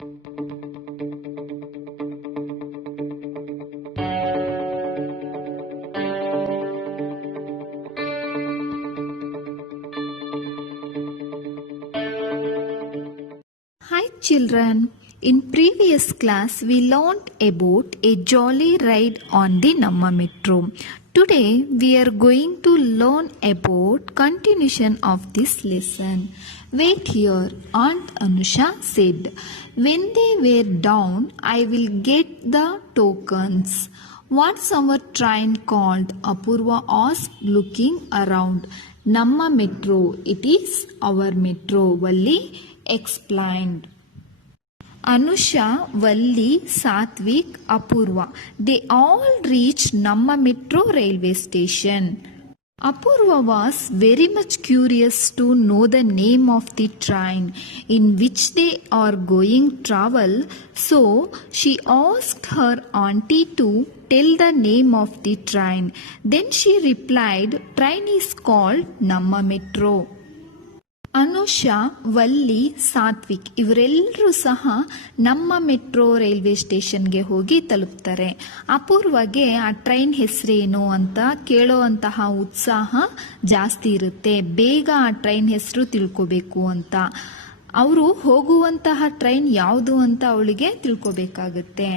Hi children, in previous class we learnt about a jolly ride on the Namma Metro. Today we are going to learn about continuation of this lesson. Wait here, Aunt Anusha said. When they were down, I will get the tokens. What's our train called? Apurva asked looking around. Namma Metro. It is our metro. Valli explained. Anusha, Valli, Satvik, Apurva. They all reached Namma Metro railway station. Apurva was very much curious to know the name of the train in which they are going travel, so she asked her auntie to tell the name of the train. Then she replied, train is called Namma Metro. Anusha, ವಲ್ಲಿ, ಸಾತ್ವಿಕ್ ಇವರೆಲ್ಲರೂ ಸಹ ನಮ್ಮ metro railway ಸ್ಟೇಷನ್ಗೆ ಹೋಗಿ ತಲುಪ್ತಾರೆ. ಅಪೂರ್ವಗೆ ಆ train ಹೆಸರೇನು ಅಂತ ಕೇಳೋವಂತಹ ಉತ್ಸಾಹ ಜಾಸ್ತಿ ಇರುತ್ತೆ. ಬೇಗ ಆ ಟ್ರೈನ್ ಹೆಸರು ತಿಳ್ಕೋಬೇಕು ಅಂತ. ಅವರು ಹೋಗುವಂತಹ ಟ್ರೈನ್ ಯಾವುದು ಅಂತ ಅವಳಿಗೆ ತಿಳ್ಕೋಬೇಕಾಗುತ್ತೆ.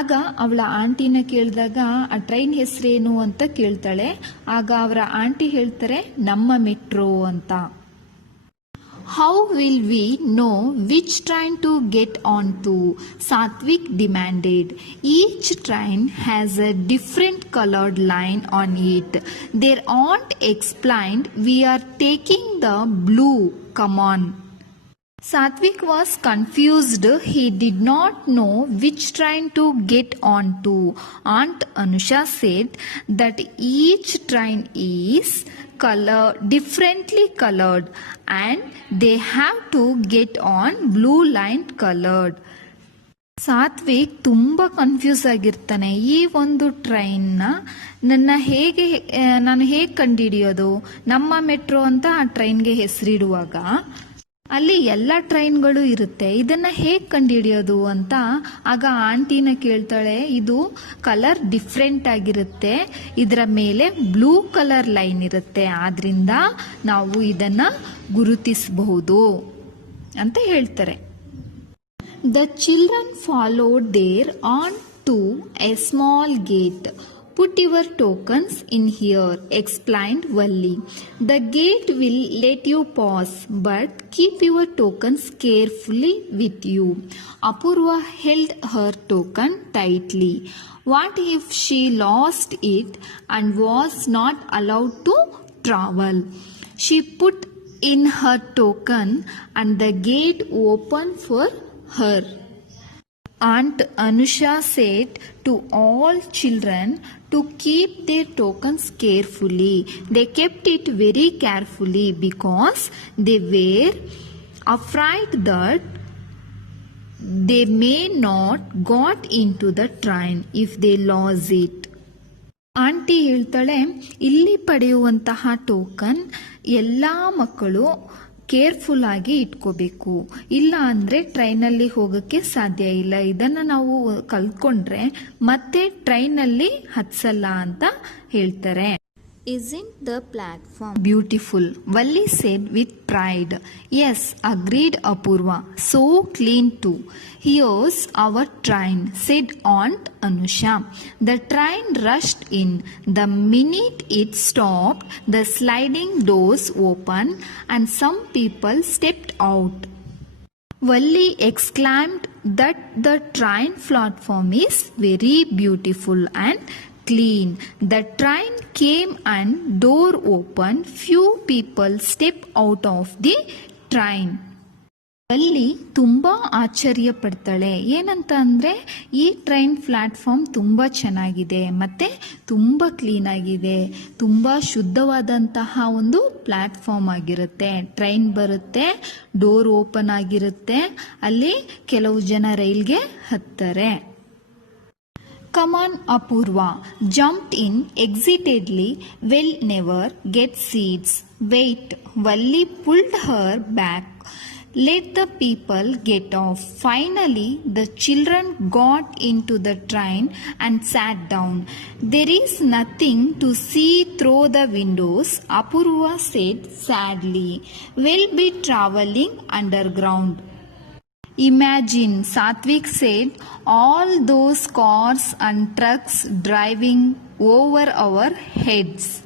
ಆಗ ಅವಳ ಆಂಟಿನ ಕೇಳಿದಾಗ ಆ ಟ್ರೈನ್ ಹೆಸರೇನು ಅಂತ ಕೇಳ್ತಾಳೆ. ಆಗ ಅವರ ಆಂಟಿ ಹೇಳ್ತಾರೆ ನಮ್ಮ ಮೆಟ್ರೋ ಅಂತ. How will we know which train to get on to? Satvik demanded. Each train has a different colored line on it. Their aunt explained, we are taking the blue. Come on. Satvik was confused. He did not know which train to get on to. Aunt Anusha said that each train is differently colored and they have to get on blue line colored. Satwik ತುಂಬ confuse ಆಗಿರ್ತಾನೆ. ಈ ಒಂದು ಟ್ರೈನ್ನ ನಾನು ಹೇಗೆ ಕಂಡುಹಿಡಿಯೋದು? ನಮ್ಮ metro ಅಂತ ಆ ಟ್ರೈನ್ಗೆ ಹೆಸರಿಡುವಾಗ ಅಲ್ಲಿ ಎಲ್ಲ ಟ್ರೈನ್ಗಳು ಇರುತ್ತೆ, ಇದನ್ನ ಹೇಗೆ ಕಂಡುಹಿಡಿಯೋದು ಅಂತ ಆಗ ಆಂಟಿನ ಕೇಳ್ತಾಳೆ. ಇದು ಕಲರ್ ಡಿಫ್ರೆಂಟ್ ಆಗಿರುತ್ತೆ, ಇದರ ಮೇಲೆ ಬ್ಲೂ ಕಲರ್ ಲೈನ್ ಇರುತ್ತೆ, ಆದ್ರಿಂದ ನಾವು ಇದನ್ನ ಗುರುತಿಸಬಹುದು ಅಂತ ಹೇಳ್ತಾರೆ. The children followed their aunt to a small gate. Put your tokens in here, explained Valli. The gate will let you pass, but keep your tokens carefully with you. Apurva held her token tightly. What if she lost it and was not allowed to travel? She put in her token and the gate opened for her. Aunt Anusha said to all children to keep their tokens carefully. They kept it very carefully because they were afraid that they may not got into the train if they lost it. Aunty ಹೇಳ್ತಾಳೆ, ಇಲ್ಲಿ ಪಡೆಯುವಂತಹ token ಎಲ್ಲ ಮಕ್ಕಳು careful ಆಗಿ ಇಟ್ಕೋಬೇಕು, ಇಲ್ಲ ಅಂದ್ರೆ ಟ್ರೈನಲ್ಲಿ ಹೋಗಕ್ಕೆ ಸಾಧ್ಯ ಇಲ್ಲ. ಇದನ್ನ ನಾವು ಕಲ್ತ್ಕೊಂಡ್ರೆ ಮತ್ತೆ ಟ್ರೈನಲ್ಲಿ ಹತ್ಸಲ್ಲ ಅಂತ ಹೇಳ್ತಾರೆ. Isn't the platform beautiful? Valli said with pride. Yes, agreed Apurva. So clean too. Here's our train, said Aunt Anusha. The train rushed in. The minute it stopped, the sliding doors opened and some people stepped out. Valli exclaimed that the train platform is very beautiful and clean. The train came and door opened. Few people stepped out of the train. ಅಲ್ಲಿ ತುಂಬಾ ಆಶ್ಚರ್ಯ ಪಡ್ತಾಳೆ. ಏನಂತ ಅಂದ್ರೆ ಈ train platform ತುಂಬಾ ಚೆನ್ನಾಗಿದೆ, ಮತ್ತೆ ತುಂಬಾ ಕ್ಲೀನ್ ಆಗಿದೆ, ತುಂಬಾ ಶುದ್ಧವಾದಂತಹ ಒಂದು ಪ್ಲಾಟ್ಫಾರ್ಮ್ ಆಗಿರುತ್ತೆ. ಟ್ರೈನ್ ಬರುತ್ತೆ, ಡೋರ್ ಓಪನ್ ಆಗಿರುತ್ತೆ, ಅಲ್ಲಿ ಕೆಲವು ಜನ ರೈಲ್ಗೆ ಹತ್ತಾರೆ. Come on, Apurva jumped in excitedly. We'll never get seats. Wait, Valli pulled her back. Let the people get off. Finally, the children got into the train and sat down. There is nothing to see through the windows, Apurva said sadly. We'll be traveling underground. Imagine, Satvik said, all those cars and trucks driving over our heads.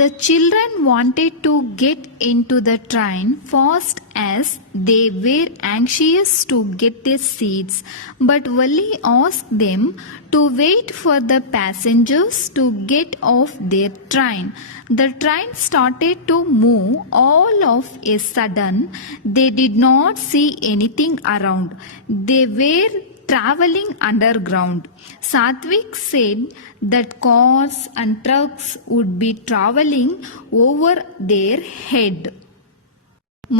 The children wanted to get into the train fast as they were anxious to get their seats, but Valli asked them to wait for the passengers to get off their train. The train started to move. All of a sudden, they did not see anything around. They were traveling underground. Satvik said that cars and trucks would be traveling over their head.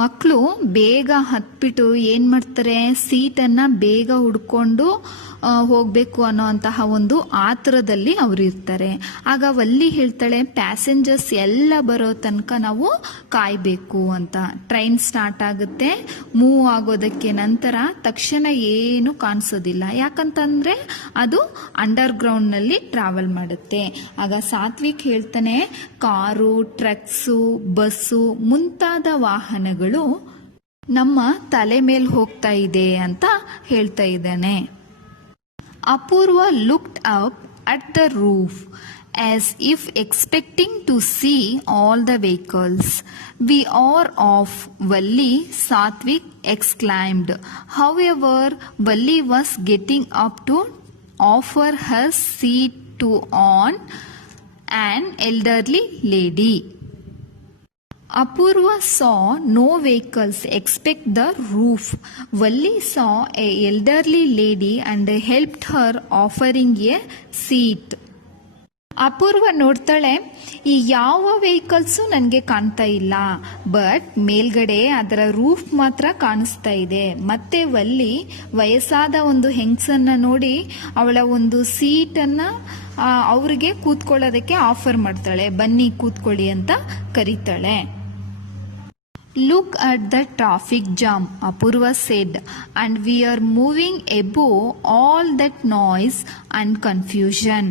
ಮಕ್ಕಳು ಬೇಗ ಹತ್ಬಿಟ್ಟು ಏನು ಮಾಡ್ತಾರೆ, ಸೀಟನ್ನು ಬೇಗ ಹುಡ್ಕೊಂಡು ಹೋಗಬೇಕು ಅನ್ನೋ ಅಂತಹ ಒಂದು ಆತುರದಲ್ಲಿ ಅವರು ಇರ್ತಾರೆ. ಆಗ ವಲ್ಲಿ ಹೇಳ್ತಾಳೆ, ಪ್ಯಾಸೆಂಜರ್ಸ್ ಎಲ್ಲ ಬರೋ ತನಕ ನಾವು ಕಾಯಬೇಕು ಅಂತ. ಟ್ರೈನ್ ಸ್ಟಾರ್ಟ್ ಆಗುತ್ತೆ, ಮೂವ್ ಆಗೋದಕ್ಕೆ ನಂತರ ತಕ್ಷಣ ಏನು ಕಾಣಿಸೋದಿಲ್ಲ, ಯಾಕಂತಂದ್ರೆ ಅದು ಅಂಡರ್ಗ್ರೌಂಡ್ನಲ್ಲಿ ಟ್ರಾವೆಲ್ ಮಾಡುತ್ತೆ. ಆಗ ಸಾತ್ವಿಕ್ ಹೇಳ್ತಾನೆ, ಕಾರು, ಟ್ರಕ್ಸು, ಬಸ್ಸು ಮುಂತಾದ ವಾಹನಗಳು ನಮ್ಮ ತಲೆ ಮೇಲೆ ಹೋಗ್ತಾ ಇದೆ ಅಂತ ಹೇಳ್ತಾ ಇದ್ದಾನೆ. Apurva looked up at the roof as if expecting to see all the vehicles. We are off, Valli, Satvik exclaimed. However, Valli was getting up to offer her seat to an elderly lady. Apurva saw no vehicles except the roof. Valli saw a elderly lady and helped her, offering a seat. ಅಪೂರ್ವ ನೋಡ್ತಾಳೆ, ಈ ಯಾವ vehicles ನನಗೆ ಕಾಣ್ತಾ ಇಲ್ಲ, but ಮೇಲ್ಗಡೆ ಅದರ roof ಮಾತ್ರ ಕಾಣಿಸ್ತಾ ಇದೆ. ಮತ್ತೆ ವಲ್ಲಿ ವಯಸ್ಸಾದ ಒಂದು ಹೆಂಗಸನ್ನ ನೋಡಿ ಅವಳ ಒಂದು ಸೀಟನ್ನು ಅವ್ರಿಗೆ ಕೂತ್ಕೊಳ್ಳೋದಕ್ಕೆ ಆಫರ್ ಮಾಡ್ತಾಳೆ, ಬನ್ನಿ ಕೂತ್ಕೊಳ್ಳಿ ಅಂತ ಕರೀತಾಳೆ. Look at the traffic jam, Apurva said, and we are moving above all that noise and confusion.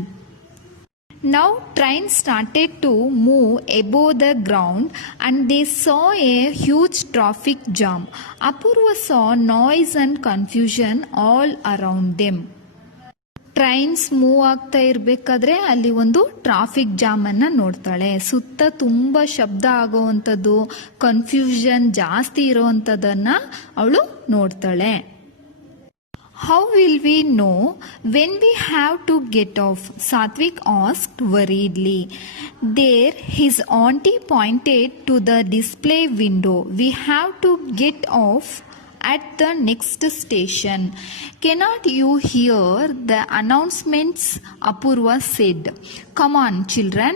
Now train started to move above the ground and they saw a huge traffic jam. Apurva saw noise and confusion all around them. Trains move ಆಗ್ತಾ ಇರಬೇಕಾದ್ರೆ ಅಲ್ಲಿ ಒಂದು traffic jam ಅನ್ನ ನೋಡ್ತಾಳೆ. ಸುತ್ತ ತುಂಬಾ ಶಬ್ದ ಆಗೋವಂಥದ್ದು, confusion ಜಾಸ್ತಿ ಇರೋವಂಥದ್ದನ್ನ ಅವಳು ನೋಡ್ತಾಳೆ. How will we know when we have to get off? Satvik asked worriedly. There his auntie pointed to the display window. We have to get off at the next station. Cannot you hear the announcements? Apurva said. Come on, children.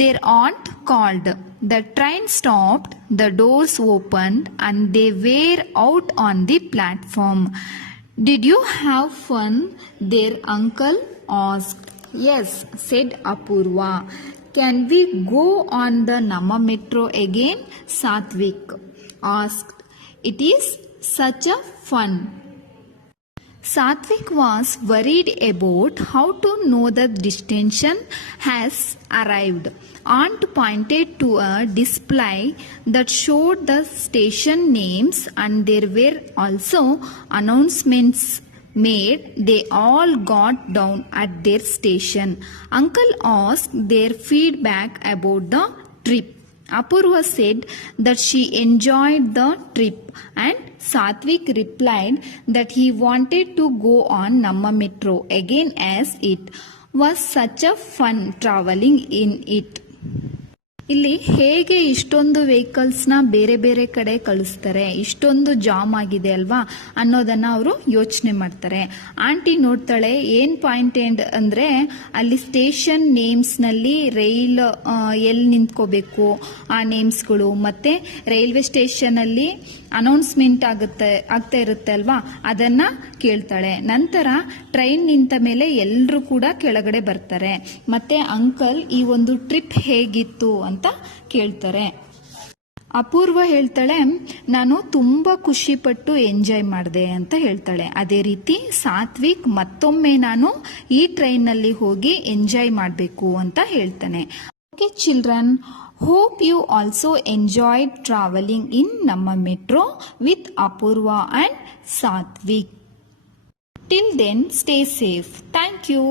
Their aunt called. The train stopped, the doors opened, and they were out on the platform. Did you have fun? Their uncle asked. Yes, said Apurva. Can we go on the Namma Metro again? Satvik asked. It is such a fun. Satvik was worried about how to know the destination has arrived. Aunt pointed to a display that showed the station names and there were also announcements made. They all got down at their station. Uncle asked their feedback about the trip. Apurva said that she enjoyed the trip and Satvik replied that he wanted to go on Namma Metro again as it was such a fun traveling in it. ಇಲ್ಲಿ ಹೇಗೆ ಇಷ್ಟೊಂದು ವೆಹಿಕಲ್ಸ್ನ ಬೇರೆ ಬೇರೆ ಕಡೆ ಕಳಿಸ್ತಾರೆ, ಇಷ್ಟೊಂದು jam ಆಗಿದೆ ಅಲ್ವಾ ಅನ್ನೋದನ್ನ ಅವರು ಯೋಚನೆ ಮಾಡ್ತಾರೆ. ಆಂಟಿ ನೋಡ್ತಾಳೆ, ಏನ್ ಪಾಯಿಂಟ್ ಅಂದ್ರೆ ಅಲ್ಲಿ ಸ್ಟೇಷನ್ ನೇಮ್ಸ್ನಲ್ಲಿ ರೈಲ್ ಎಲ್ಲಿ ನಿಂತ್ಕೋಬೇಕು ಆ ನೇಮ್ಸ್ಗಳು, ಮತ್ತೆ ರೈಲ್ವೆ ಸ್ಟೇಷನ್ ಅಲ್ಲಿ ಅನೌನ್ಸ್ಮೆಂಟ್ ಆಗ್ತಾ ಇರುತ್ತೆ ಅಲ್ವಾ, ಅದನ್ನ ಕೇಳ್ತಾಳೆ. ನಂತರ ಟ್ರೈನ್ ನಿಂತ ಮೇಲೆ ಎಲ್ಲರೂ ಕೂಡ ಕೆಳಗಡೆ ಬರ್ತಾರೆ. ಮತ್ತೆ ಅಂಕಲ್ ಈ ಒಂದು ಟ್ರಿಪ್ ಹೇಗಿತ್ತು ಅಂತ ಕೇಳ್ತಾರೆ. ಅಪೂರ್ವ ಹೇಳ್ತಾಳೆ, ನಾನು ತುಂಬ ಖುಷಿಪಟ್ಟು ಎಂಜಾಯ್ ಮಾಡಿದೆ ಅಂತ ಹೇಳ್ತಾಳೆ. ಅದೇ ರೀತಿ ಸಾತ್ವಿಕ್ ಮತ್ತೊಮ್ಮೆ ನಾನು ಈ ಟ್ರೈನ್ನಲ್ಲಿ ಹೋಗಿ ಎಂಜಾಯ್ ಮಾಡಬೇಕು ಅಂತ ಹೇಳ್ತಾನೆ. Okay children, hope you also enjoyed travelling in ನಮ್ಮ metro with Apoorva and Satvik. Till then, stay safe. Thank you.